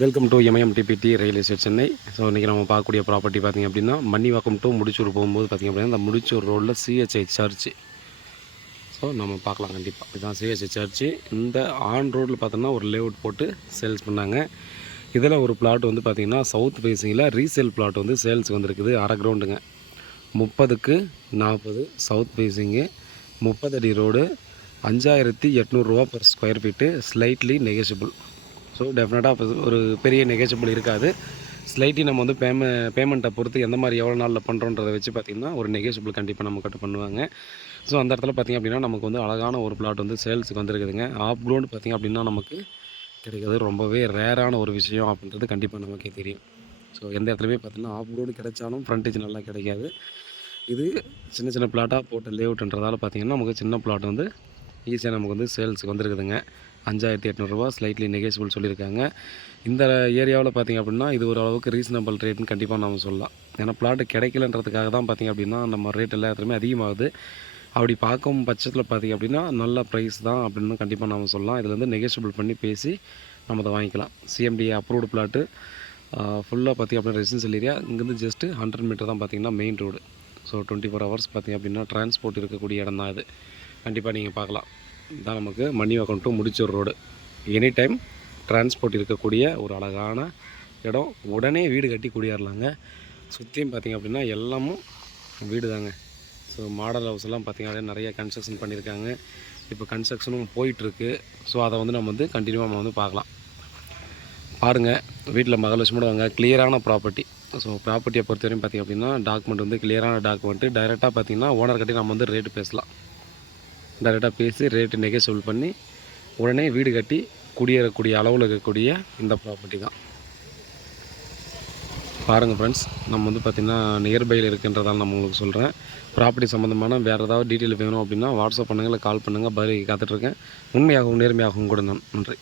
Welcome to MIMTPT real estate Chennai. So இன்றைக்கி நம்ம பார்க்கக்கூடிய ப்ராப்பர்ட்டி பார்த்திங்க அப்படின்னா மன்னிவாக்கம் டு முடிச்சூர் போகும்போது பார்த்திங்க அப்படின்னா இந்த முடிச்சூர் ரோடில் சிஹெச்ஐ சர்ச்சு. ஸோ நம்ம பார்க்கலாம் கண்டிப்பாக. இதுதான் சிஹெச்ஐ சர்ச்சு. இந்த ஆன் ரோட்டில் பார்த்தோன்னா ஒரு லேஅவுட் போட்டு சேல்ஸ் பண்ணாங்க. இதில் ஒரு பிளாட் வந்து பார்த்திங்கன்னா சவுத் ஃபேஸிங்கில் ரீசேல் பிளாட் வந்து சேல்ஸுக்கு வந்துருக்குது. அரை கிரவுண்டுங்க, 30க்கு 40 சவுத் ஃபேஸிங்கு, 30 அடி ரோடு, 5800 ரூபா per square feet, slightly negotiable. So டெஃபினட்டாக ஒரு பெரிய நெகோஷியபிள் இருக்காது. ஸ்லைட்லி நம்ம வந்து பேமெண்ட்டை பொறுத்து எந்த மாதிரி எவ்வளோ நாளில் பண்ணுறோன்றதை வச்சு பார்த்திங்கன்னா ஒரு நெகோஷியபிள் கண்டிப்பாக நம்ம கட்ட பண்ணுவாங்க. ஸோ அந்த இடத்துல பார்த்திங்க அப்படின்னா நமக்கு வந்து அழகான ஒரு பிளாட் வந்து சேல்ஸுக்கு வந்துருக்குதுங்க. ஆஃப் கிரவுண்ட் பார்த்திங்க அப்படின்னா நமக்கு கிடைக்கிறது ரொம்பவே ரேரான ஒரு விஷயம் அப்படின்றது கண்டிப்பாக நமக்கே தெரியும். ஸோ எந்த இடத்துலையுமே பார்த்திங்கன்னா ஆஃப் கிரவுண்டு கிடைச்சாலும் ஃப்ரண்டேஜ் நல்லா கிடைக்காது. இது சின்ன சின்ன பிளாட்டாக போட்ட லேஅவுட்ன்றதால பார்த்திங்கன்னா நமக்கு சின்ன பிளாட் வந்து ஈஸியாக நமக்கு வந்து சேல்ஸுக்கு வந்துருக்குதுங்க. 5800 ரூபா ஸ்லைட்லி நெகோஷியபிள் சொல்லியிருக்காங்க. இந்த ஏரியாவில் பார்த்திங்க அப்படின்னா இது ஒரு அளவுக்கு ரீசனபிள் ரேட்னு கண்டிப்பாக நம்ம சொல்லலாம். ஏன்னா பிளாட்டு கிடைக்கலன்றதுக்காக தான் பார்த்திங்க அப்படின்னா நம்ம ரேட் எல்லா இடத்துலையுமே அதிகமாகுது. அப்படி பார்க்கும் பட்சத்தில் பார்த்திங்க அப்படின்னா நல்ல ப்ரைஸ் தான் அப்படின்னு கண்டிப்பாக நம்ம சொல்லலாம். இதில் வந்து நெகோஷியபிள் பண்ணி பேசி நம்ம அதை வாங்கிக்கலாம். சிஎம்டிஏ அப்ரூவ்டு பிளாட்டு ஃபுல்லாக பார்த்திங்க அப்படின்னா ரெசிடென்ஷியல் ஏரியா. இங்கேருந்து ஜஸ்ட்டு 100 மீட்டர் தான் பார்த்திங்கன்னா மெயின் ரோடு. ஸோ 24 ஹவர்ஸ் பார்த்திங்க அப்படின்னா டிரான்ஸ்போர்ட் இருக்கக்கூடிய இடம் தான் இது. கண்டிப்பாக நீங்கள் பார்க்கலாம். இதுதான் நமக்கு Mannivakkam to Mudichur road. Any time transport இருக்கக்கூடிய ஒரு அழகான இடம். உடனே வீடு கட்டி குடியேறலாங்க. சுற்றியும் பார்த்திங்க அப்படின்னா எல்லாமும் வீடு தாங்க. ஸோ மாடல் ஹவுஸ் எல்லாம் பார்த்திங்க அப்படின்னா நிறைய கன்ஸ்ட்ரக்ஷன் பண்ணியிருக்காங்க. இப்போ கன்ஸ்ட்ரக்ஷனும் போயிட்டுருக்கு. ஸோ அதை வந்து நம்ம வந்து கண்டினியூவாக நம்ம வந்து பார்க்கலாம். பாருங்கள், வீட்டில் மகாலட்சுமியோட வாங்க. கிளியரான ப்ராப்பர்ட்டி. ஸோ ப்ராப்பர்ட்டியை பொறுத்தவரையும் பார்த்திங்க அப்படின்னா டாக்குமெண்ட் வந்து கிளியரான டாக்குமெண்ட்டு. டைரெக்டாக பார்த்திங்கன்னா ஓனர் கட்டி நம்ம வந்து ரேட்டு பேசலாம். டைரெக்டாக பேசி ரேட்டு நெகோஷியபிள் பண்ணி உடனே வீடு கட்டி குடியேறக்கூடிய அளவில் இருக்கக்கூடிய இந்த ப்ராப்பர்ட்டி தான். பாருங்கள் ஃப்ரெண்ட்ஸ், நம்ம வந்து பார்த்திங்கன்னா நியர்பையில் இருக்குன்றதால நான் உங்களுக்கு சொல்கிறேன். ப்ராப்பர்ட்டி சம்மந்தமான வேறு ஏதாவது டீட்டெயில் வேணும் அப்படின்னா வாட்ஸ்அப் பண்ணுங்கள், இல்லை கால் பண்ணுங்கள். பதில் காத்துட்ருக்கேன். உண்மையாகவும் நேர்மையாகவும் கூட நன்றி.